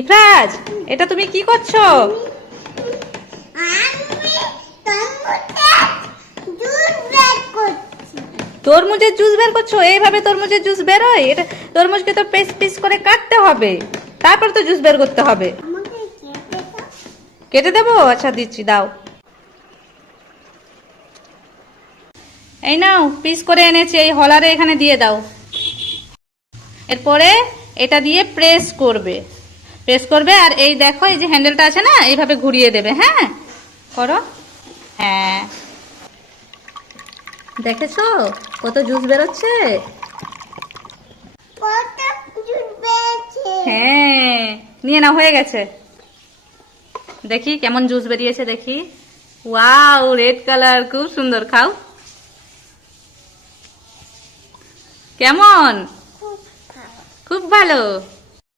ইফরাজ, এটা তুমি কি করছো? তরমুজের জুস বের করছো? এইভাবে তরমুজের জুস বেরোয়? এটা তরমুজকে তো পিস পিস করে কাটতে হবে, তারপর তো জুস বের করতে হবে। কেটে দেবো? আচ্ছা দিচ্ছি, দাও। এই নাও, পিস করে এনেছি, এই হলারে এখানে দিয়ে দাও। এরপরে এটা দিয়ে প্রেস করবে, আর এই দেখো, এই যে হ্যান্ডেলটা আছে না, এইভাবে ঘুরিয়ে দেবে। হ্যাঁ, করো। হ্যাঁ, দেখেছো কত জুস বেরোচ্ছে? হ্যাঁ, নিয়ে নাও, হয়ে গেছে। দেখি কেমন জুস বেরিয়েছে, দেখি। ওয়াও, রেড কালার, খুব সুন্দর। খাও। কেমন? খুব ভালো।